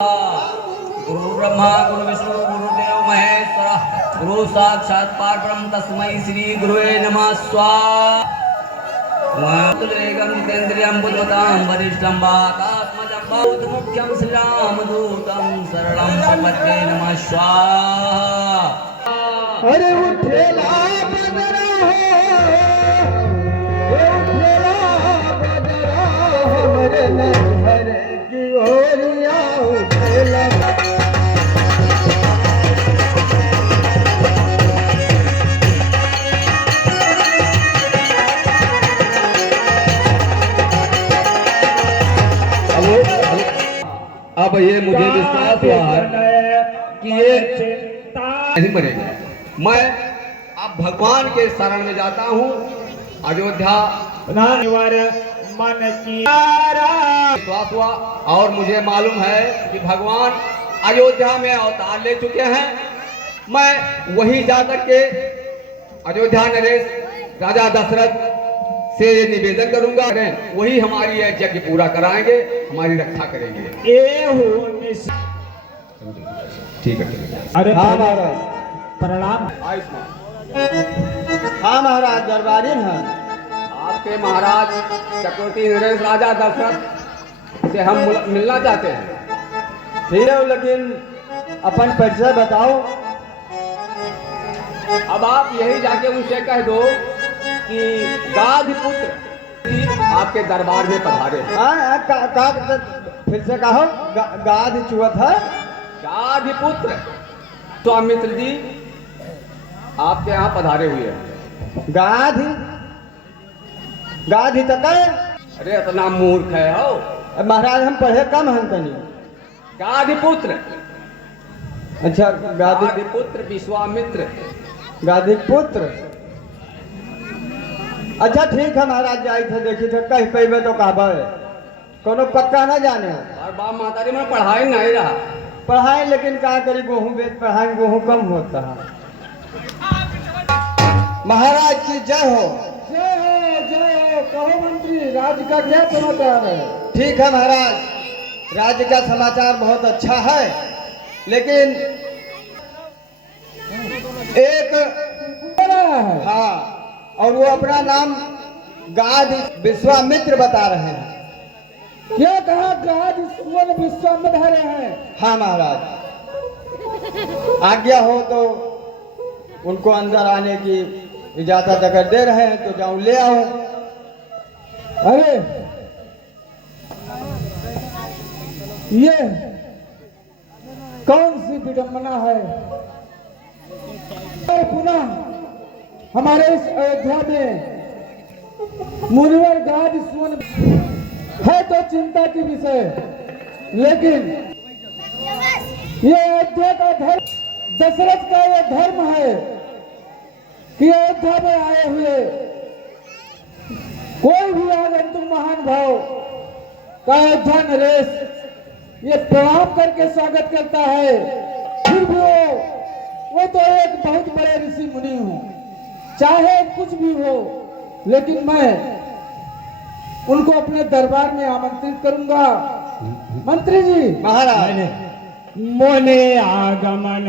गुरु ब्रह्मा गुरु विष्णु गुरुदेव महेश्वर गुरु साक्षात् परब्रह्म तस्मै श्री गुरुवे नमः स्वाहा। जितेन्द्रियं बुद्धतां वरिष्ठं वातात्मजं बौद्धमुख्यं श्रीरामदूतं शरणं प्रपद्ये नमः स्वाहा। अरे उठेला बदरा हमरे नजर की ओरिया उठेला। अब ये मुझे विश्वास हुआ है कि ये नहीं मरेगा। मैं अब भगवान के शरण में जाता हूँ। अयोध्या मन की विश्वास हुआ और मुझे मालूम है कि भगवान अयोध्या में अवतार ले चुके हैं। मैं वही जाकर के अयोध्या नरेश राजा दशरथ से ये निवेदन करूंगा, वही हमारी यह यज्ञ पूरा कराएंगे, हमारी रक्षा करेंगे। ठीक है। अरे हाँ महाराज प्रणाम। आयुष्मान। हाँ महाराज दरबारी हैं। आपके महाराज चक्रवर्ती नरेश राजा दशरथ से हम मिलना चाहते हैं। ठीक है, लेकिन अपन परिचय बताओ। अब आप यही जाके उनसे कह दो कि गाधिपुत्र आपके दरबार में पधारे। हाँ फिर से कहो। गाध चुअत है। गाधिपुत्र स्वामित्र जी आपके यहाँ पधारे हुए हैं। गाधी तक है। अरे इतना मूर्ख है हो महाराज, हम पढ़े कम हैं तनी। गाधिपुत्र। अच्छा गाधिपुत्र विश्वामित्र। गाधिपुत्र। अच्छा ठीक है महाराज, जाए थे देखी थे कहीं पेबे तो कहबे कोनो पक्का ना जाने। और बाप माता जी में पढ़ाई नहीं रहा। पढ़ाई लेकिन क्या करी, गेहूं बेच पढ़ाई गेहूं कम होता है। महाराज की जय हो। जय हो जय हो। कहो मंत्री, राज्य का क्या समाचार है? ठीक है महाराज, राज्य का समाचार बहुत अच्छा है, लेकिन एक हाँ, और वो अपना नाम गाध विश्वामित्र बता रहे हैं। क्या कहा? गाध विश्वामित्र हैं? हाँ महाराज, आज्ञा हो तो उनको अंदर आने की इजाजत अगर दे रहे हैं तो जाऊं ले आओ। अरे ये कौन सी विडंबना है? पुनः हमारे इस अयोध्या में मुनिवर गाद है तो चिंता की विषय, लेकिन ये अयोध्या का धर्म, दशरथ का ये धर्म है कि अयोध्या में आए हुए कोई भी आगंतुक महान भाव का अयोध्या नरेश ये प्रणाम करके स्वागत करता है। फिर भी वो तो एक बहुत बड़े ऋषि मुनि हूँ, चाहे कुछ भी हो, लेकिन मैं उनको अपने दरबार में आमंत्रित करूंगा। मंत्री जी। महाराज मोने आगमन।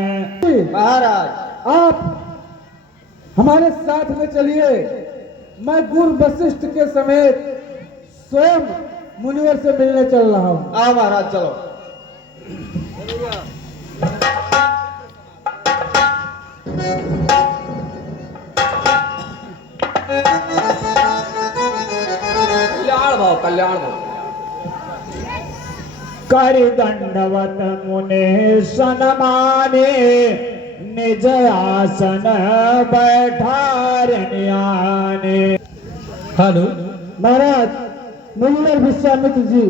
महाराज आप हमारे साथ में चलिए, मैं गुरु वशिष्ठ के समेत स्वयं मुनिवर से मिलने चल रहा हूँ। हाँ महाराज चलो। कल्याण भाव कर दंडवत मुने सनमाने, निज आसन बैठारने। हेलो महाराज, मुनिवर विश्वामित्र जी,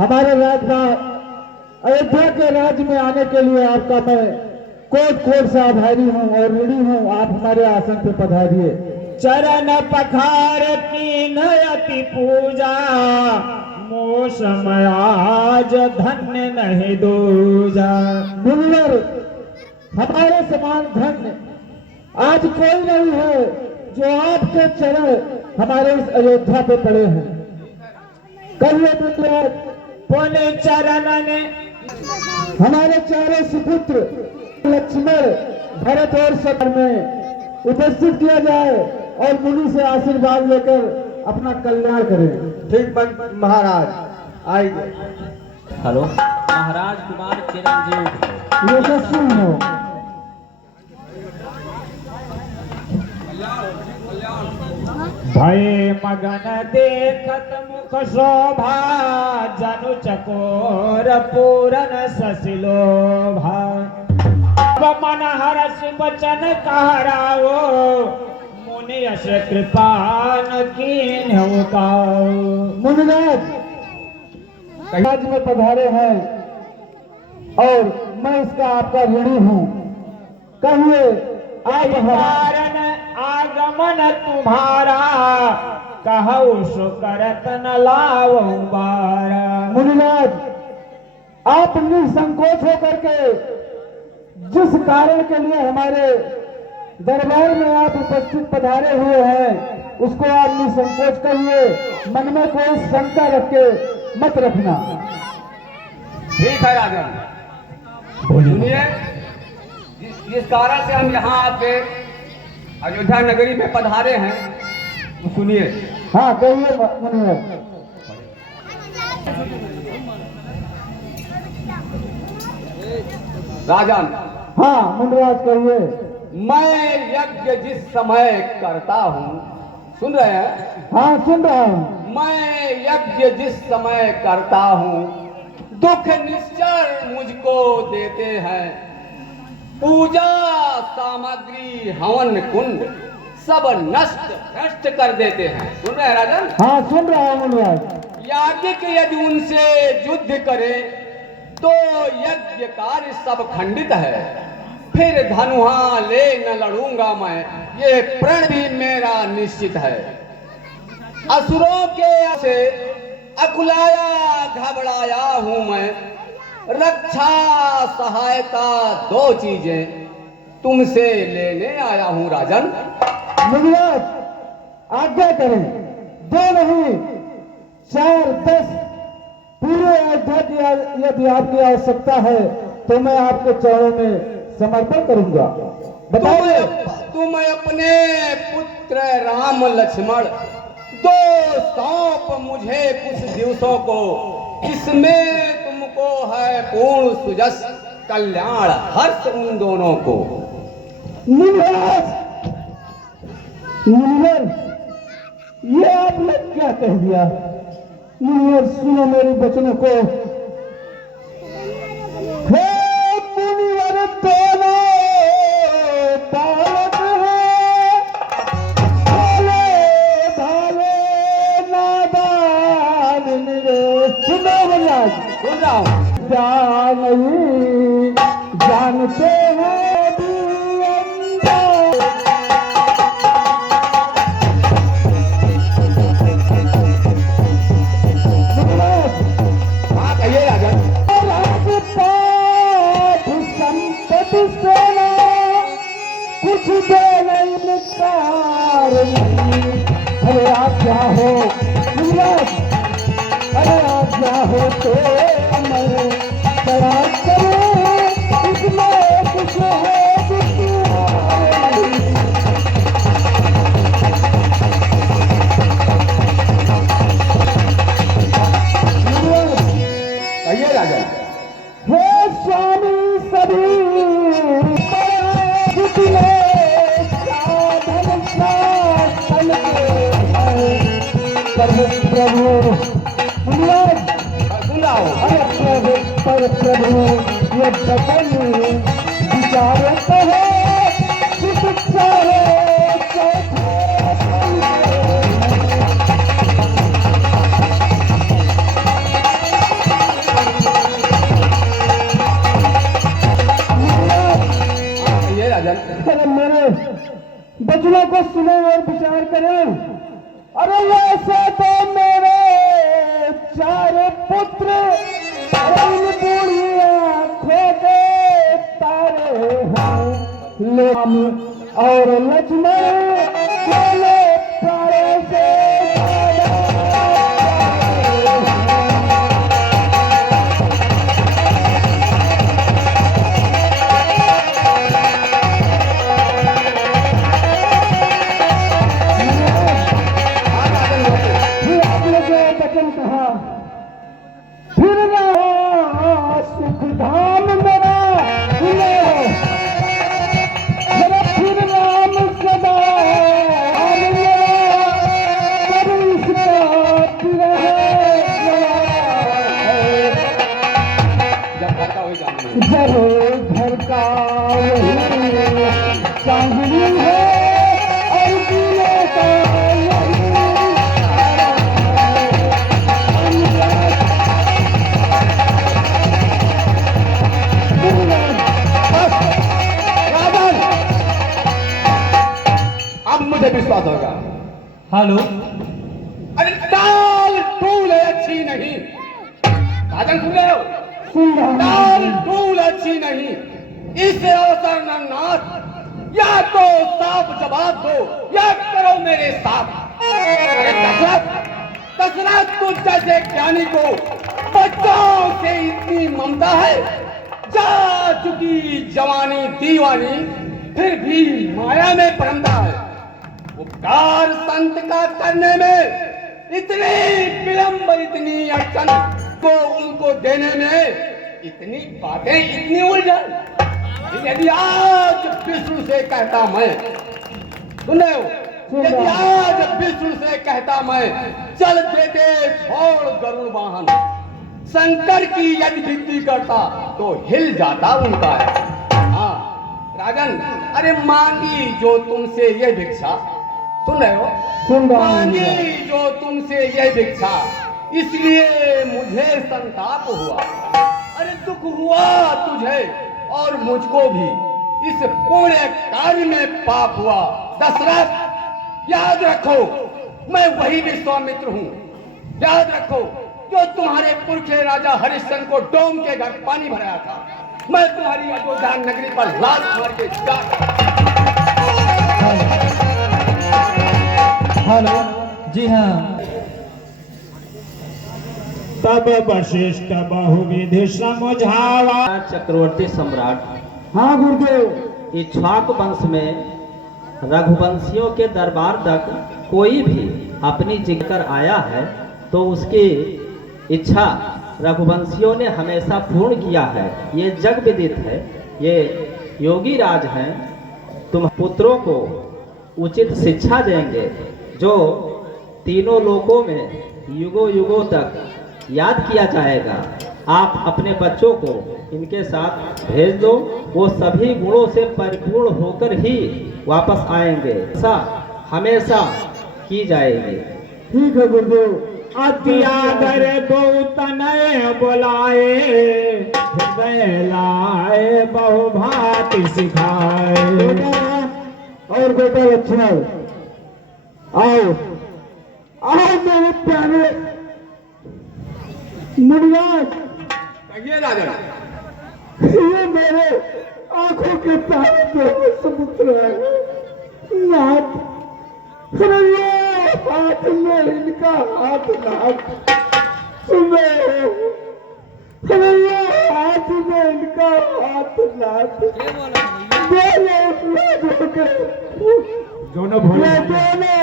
हमारे राजपाल अयोध्या के राज्य में आने के लिए आपका मैं कोट कोट से आभारी हूँ और ऋणी हूँ। आप हमारे आसन पे पधारिए। चरण पखार की नयति पूजा, मोसम आज धन्य नहीं दूजा। मुनिवर, हमारे समान धन्य आज कोई नहीं है जो आपके चरण हमारे इस अयोध्या पे पड़े हैं। कहिए मुनिवर। पुण्य चरण ने हमारे चारों सुपुत्र लक्ष्मण भरत और शत्रुघ्न में उपस्थित किया जाए और मुनि से आशीर्वाद लेकर अपना कल्याण करें। ठीक महाराज आइए। हेलो महाराज कुमार चिरंजीव यशस्वी हो। भय मगन देखत मुख शोभा जनु चकोर पूरन ससिलोभा मन हरस बचन कहराओ मुनि यश कृपा न कीन्हु काओ। मुनिराज आज में पधारे हैं और मैं इसका आपका ऋणी हूँ। कहिए आप कारण आगमन तुम्हारा कहु सो करत न लाओ बारा। मुनिराज आप निसंकोच होकर के जिस कारण के लिए हमारे दरबार में आप उपस्थित पधारे हुए हैं उसको आप निसंकोच करिए, मन में कोई शंका रख के मत रखना। ठीक है राजन, सुनिए, जिस कारण से हम यहाँ आपके अयोध्या नगरी में पधारे हैं तो सुनिए। हाँ कहिए मुनिराज। राजन, हाँ मुनिराज कहिए। मैं यज्ञ जिस समय करता हूँ, सुन रहे हैं? हाँ सुन रहा हूँ। मैं यज्ञ जिस समय करता हूँ दुख निश्चय मुझको देते हैं। पूजा सामग्री हवन कुंड सब नष्ट भ्रष्ट कर देते हैं। सुन रहे हैं राजन? हाँ सुन रहा हूँ मुनिराज। याज्ञिक यदि उनसे युद्ध करे तो यज्ञ कार्य सब खंडित है। फिर धनुहा ले न लड़ूंगा मैं, ये प्रण भी मेरा निश्चित है। असुरों के से अकुलाया घबराया हूं मैं। रक्षा सहायता दो चीजें तुमसे लेने आया हूं राजन। मुनिराज आज्ञा करें, दो नहीं 4 10 पूरे अयोध्या की यदि आपकी आवश्यकता है तो मैं आपके चरणों में समर्पण करूंगा। बताइए। तुम अपने पुत्र राम लक्ष्मण दो सौंप मुझे कुछ दिवसों को, इसमें तुमको है पूर्ण सुजस कल्याण हर्ष उन दोनों को। मुनिराज, मुनिवर ये आपने क्या कह दिया? मुनिवर सुनो मेरे वचनों को। हे मुनिवर दोनों बालक हैं, भोले भाले नादान निरे। सुनो मुनिराज, सुन रहा हूं। क्या नहीं जानते हैं भी अंदर। हाँ कहिए राजन। राजपाट संपत्ति सेना कुछ दे नहीं निकार नहीं। अरे आज्ञा हो मुनिराज, अरे आज्ञा हो तो मैं चढ़ा करूं, इसमें कुछ है कहिए राजन। हे स्वामी सभी जितने साधन शासन के प्रभु प्रभु मुनिराज, सुन रहा हूं। अरे प्रभु ये बदन विचारत है शिक्षा है कहिए राजन। अरे मेरे बचनों को सुने और विचार करें। अरे वैसे तो मेरे 4 पुत्र इन बूढ़ी आंखों के तारे हैं। राम और लक्ष्मण बोले प्यारे से नहीं जानूंगा। घर का चांदनी है और दिलों का अब मुझे विश्वास होगा। हेलो, अरे टाल टूल अच्छी नहीं, राजन सुन रहे हो? सुन रहा टाल हूं। टूल अच्छी नहीं, इस अवसर नाथ या तो साफ जवाब दो या करो मेरे साथ। अरे दशरथ तुझ जैसे ज्ञानी को बच्चों से इतनी ममता है, जा चुकी जवानी दीवानी फिर भी माया में परमता है। उपकार संत का करने में इतनी विलंब, इतनी अड़चन को उनको देने में इतनी बातें, इतनी उलझन। यदि आज विष्णु से कहता मैं, सुन रहे हो? यदि आज विष्णु से कहता मैं चल देते छोड़ गरुड़ वाहन, शंकर की यदि विनती करता तो हिल जाता उनका। हाँ राजन, अरे मांगी जो तुमसे ये भिक्षा, सुन रहे हो? सुन रहा हूं। मांगी जो तुमसे ये भिक्षा, इसलिए मुझे संताप हुआ। अरे दुख हुआ तुझे और मुझको भी, इस पुण्य कार्य में पाप हुआ। दशरथ याद रखो, मैं वही विश्वामित्र हूँ। याद रखो, जो तुम्हारे पुरखे राजा हरिश्चंद्र को डोम के घर पानी भराया था। मैं तुम्हारी अयोध्या नगरी पर लात मार के हेलो, जी हाँ। तब वशिष्ठ बहुविधि समझावा। चक्रवर्ती सम्राट, हाँ गुरुदेव। इक्ष्वाकु वंश में रघुवंशियों के दरबार तक कोई भी अपनी जिक्र आया है तो उसकी इच्छा रघुवंशियों ने हमेशा पूर्ण किया है। ये जग विदित है, ये योगी राज हैं। तुम पुत्रों को उचित शिक्षा देंगे जो तीनों लोकों में युगों युगों तक याद किया जाएगा। आप अपने बच्चों को इनके साथ भेज दो, वो सभी गुणों से परिपूर्ण होकर ही वापस आएंगे। ऐसा हमेशा की जाएगी। ठीक है गुरुदेव। अति आदर बहुत नए बुलाए, हृदय लाए बहु भांति सिखाए। बेटा और बेटा लक्ष्मण, आओ आओ मेरे प्यारे मुनिया। ये राजन, ये मेरे आंखों के तारे समुद्र है नाथ। अरे ये हाथ में इनका हाथ नाथ, सुने? अरे ये हाथ में इनका हाथ नाथ। दोनों भोले भोले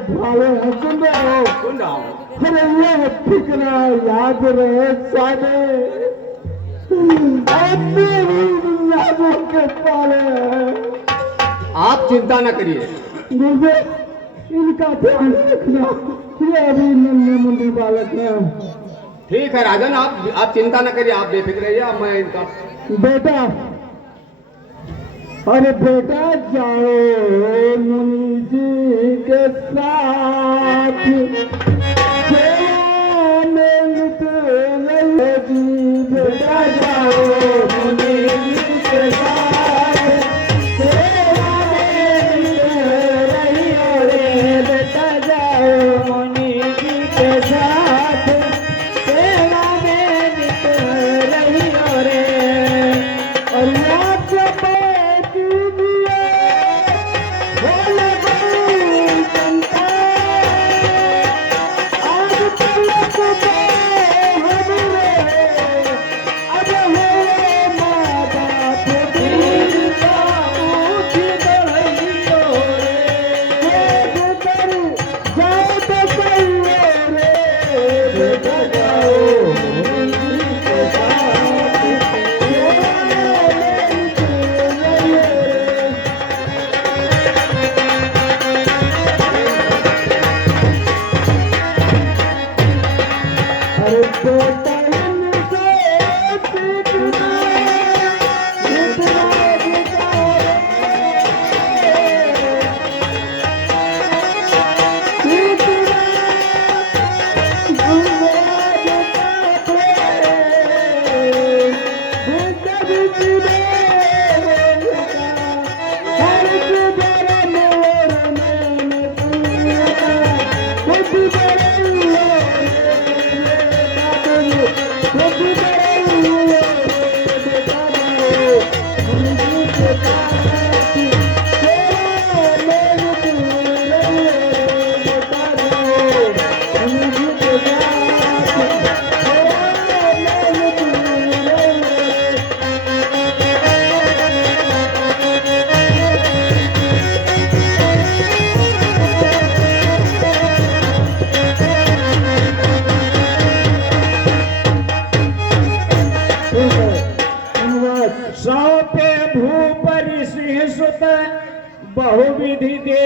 भाले हैं, सुन रहे हो? सुन रहा हूँ। अरे ये फिक्र याद रहे सारे, मेरी यादों के पाले हैं। आप चिंता न करिए। गुरुदेव इनका ध्यान रखना, ये अभी नन्हे मुंडे बालक हैं। ठीक है राजन, आप चिंता न करिए, आप बेफिक्र रहिए। अब मैं इनका बेटा, अरे बेटा जाओ मुनि जी के साथ, सेवा में लिट रहे जी। बेटा जाओ मुनि जी के साथ, सेवा में लिट रही रे। बेटा जाओ मुनि जी के साथ, सेवा में लिट रही रे। और याद अब हो सौंपे भूप ऋषि सुत बहुविधि दे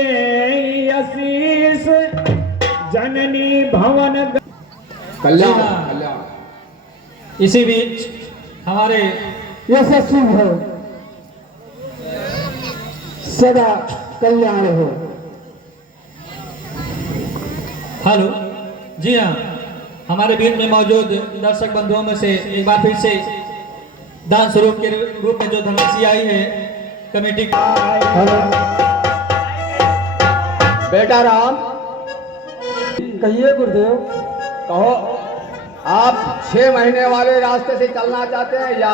आशीष जननी भवन कल्याण जी हाँ। कल्याण। इसी बीच हमारे यशस्वी हो, सदा कल्याण हो। हेलो, जी हाँ, हमारे बीच में मौजूद दर्शक बंधुओं में से एक बार फिर से दान स्वरूप के रूप में जो धनराशि आई है कमेटी बेटा राम, कहिए गुरुदेव। कहो, आप 6 महीने वाले रास्ते से चलना चाहते हैं या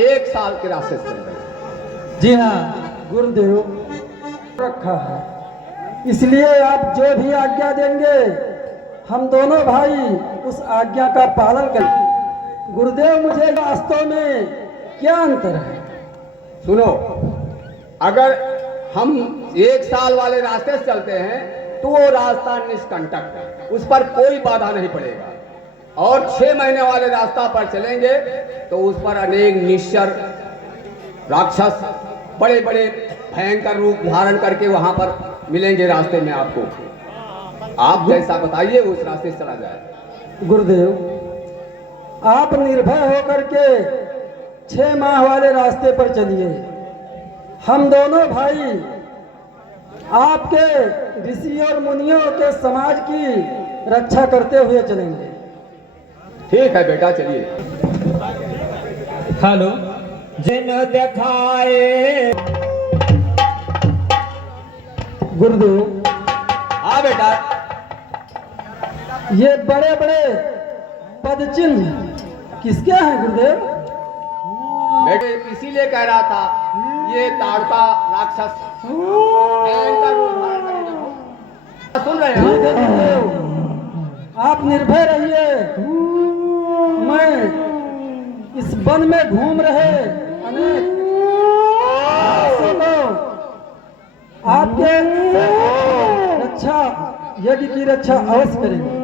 1 साल के रास्ते से चल रहे हैं? जी हाँ गुरुदेव, रखा है, इसलिए आप जो भी आज्ञा देंगे हम दोनों भाई उस आज्ञा का पालन करें। गुरुदेव, मुझे वास्तव में क्या अंतर है? सुनो, अगर हम 1 साल वाले रास्ते से चलते हैं तो वो रास्ता निष्कंटक है, उस पर कोई बाधा नहीं पड़ेगा। और 6 महीने वाले रास्ता पर चलेंगे तो उस पर अनेक निश्चर राक्षस बड़े बड़े भयंकर रूप धारण करके वहां पर मिलेंगे रास्ते में आपको। आप जैसा बताइए उस रास्ते से चला जाए। गुरुदेव, आप निर्भय होकर के 6 माह वाले रास्ते पर चलिए। हम दोनों भाई आपके ऋषि और मुनियों के समाज की रक्षा करते हुए चलेंगे। ठीक है बेटा, चलिए। हेलो, जिन दिखाए गुरुदेव, हाँ बेटा, ये बड़े बड़े पद चिन्ह किसके हैं गुरुदेव? बेटे इसीलिए कह रहा था, ये ताड़का राक्षस भयंकर रूप धारण करेगा। सुन रहे ठीक हैं? है गुरुदेव, आप निर्भय रहिए। मैं इस वन में घूम रहे अनेक आपके रक्षा, यज्ञ की रक्षा अवश्य करेंगे।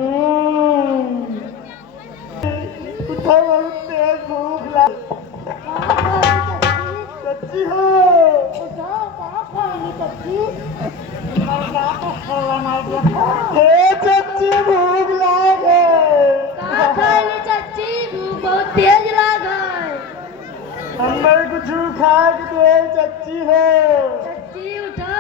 चाची भूख बहुत तेज लागल। हमें कुछ खा के दे चच्ची हो। चाची उठो।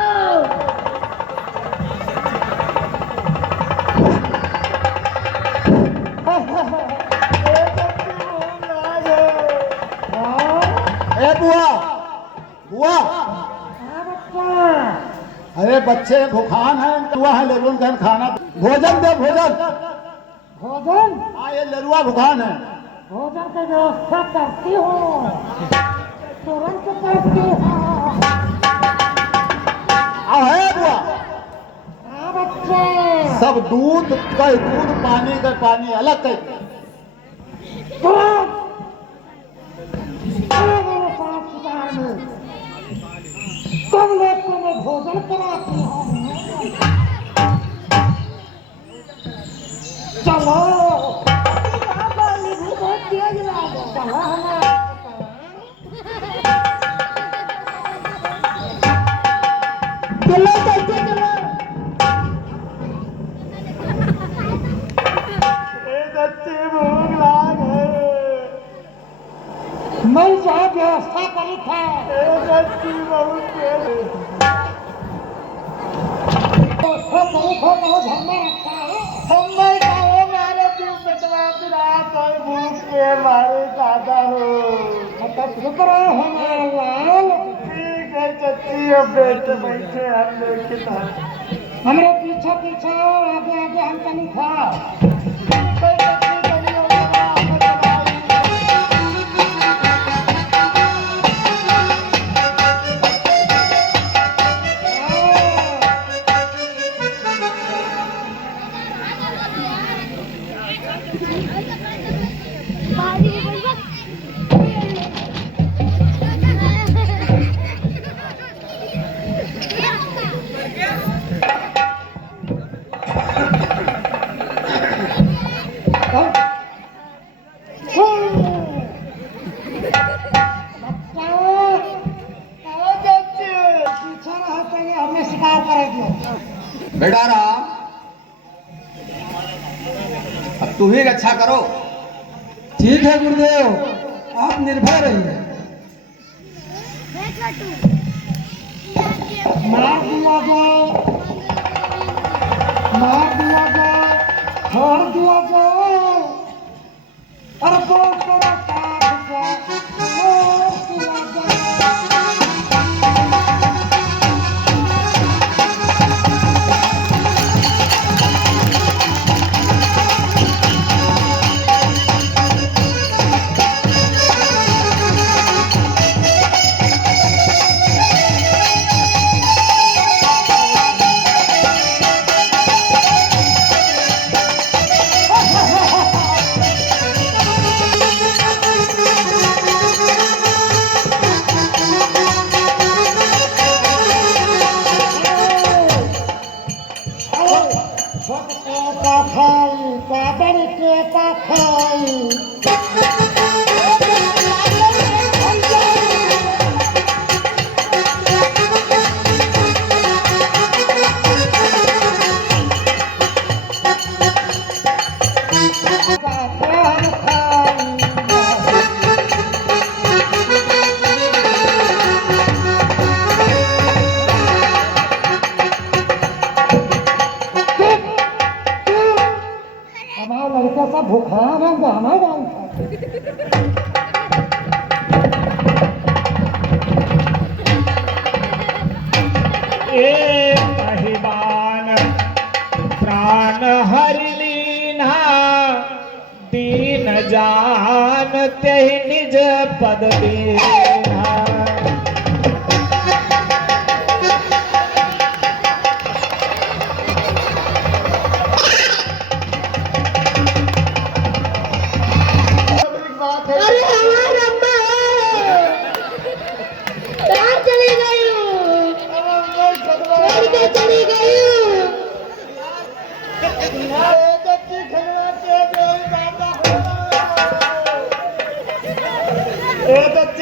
ए बुआ, बुआ, अरे बच्चे भूखान हैं, लरुआ है, लरुआ का खाना भोजन दे, भोजन। भोजन हाँ, ये लरुआ भूखान है। भोजन की व्यवस्था करती हूँ, तुरंत करती हूँ। है बुआ, हाँ बच्चे, सब दूध का दूध, पानी का पानी अलग कर। तुरंत आओ मेरे साथ शिकार में, तुम लोग को मैं भोजन कराती हूँ। चलो, बहुत तेज लागो। चलो हमारे चलो बच्चे चलो। मैं सब व्यवस्था करी था। बहुत झरना रखा है। हमें कहो मारे तू बचवा पिला कोई भूख के मारे दादा हो। शुक्र है हमारा लाल। ठीक है चच्ची, अब बैठे बैठे हम लोग के साथ। हमरे पीछे पीछे आगे आगे हम चली था। बेटा राम, अब तू ही रक्षा करो। ठीक है गुरुदेव, आप निर्भय रहिए। मार दिया जाए, मार दिया जाए, छोड़ दिया जाए। अरे बोल तेरा साथ क्या, छोड़ दिया जाए। हमारा लड़का सब भूखा है, गाना गाता। महिमान प्राण हरि लीना, दीन जान ते निज पद दीना। अरे हमारा अम्मा कहाँ चली गई हूँ, छोड़ के चली गई हूँ।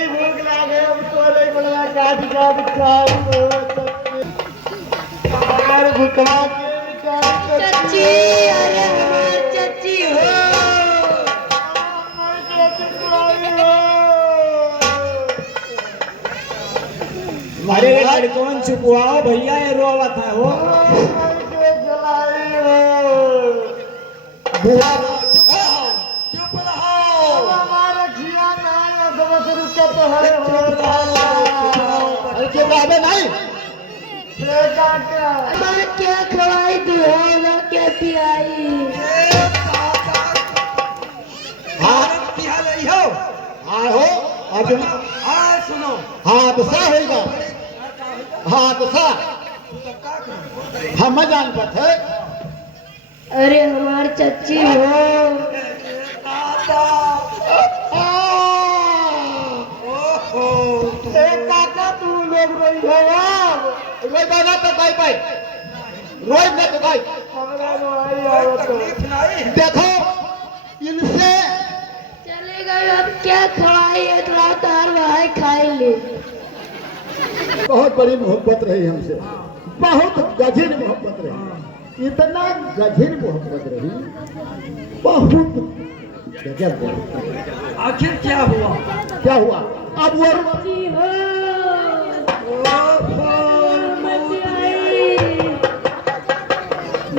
भूख लागे तोरे बड़ा काट काट खाओ भूखा चच्ची, अरे हमारी चच्ची हो। अरे लड़कों चुपवाओ भैया, ये रोवत है हो। चुप रहो। नहीं माँ क्या खवाई दी हो ना क्या पिलाई। हाँ हो अर्जुन, हाँ सुनो, हाथ सा होगा, हाथ सा हम जान पर थे। अरे हमारी चच्ची हो। काका तू लोग रोई है यार, रोई बाना तो गाय पाई, रोई न तो गाय। तकलीफ नहीं। देखो इनसे चले गए, अब क्या खवाई है, तो तार भाई खाई ले। बहुत बड़ी मोहब्बत रही हमसे, बहुत गहरी मोहब्बत रही, इतना गहरी मोहब्बत रही, बहुत गजब। आखिर क्या हुआ? क्या हुआ अब वो चच्ची हो। मत आई।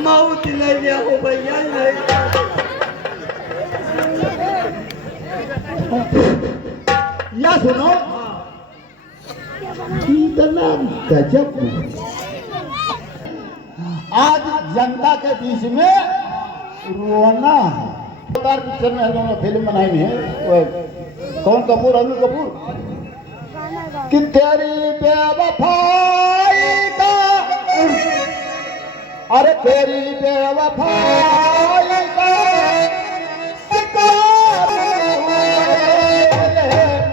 मौत ले लिया हो भैया, या सुनो, इतना गजब। आज जनता के बीच में रोना है। पिक्चर में दोनों फिल्म बनाई है, वो कौन कपूर, अनिल कपूर, कि तेरी बेवफाई का, अरे तेरी बेवफाई का शिकार हुए,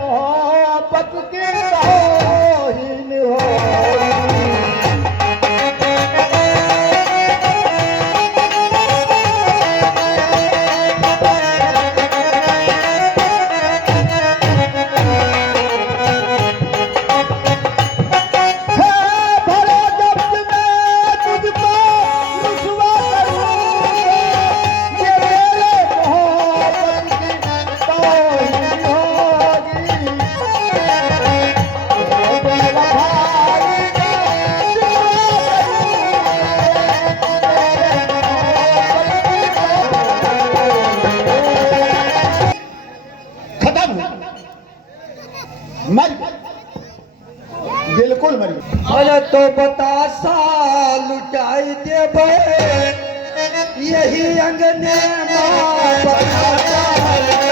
मोहब्बत की तौहीन हो। भरे जब मैं तुझको मर गई, बिल्कुल मर गई। अरे तो बतासा लुटाई देबे यही अंगने माँ बनाता है।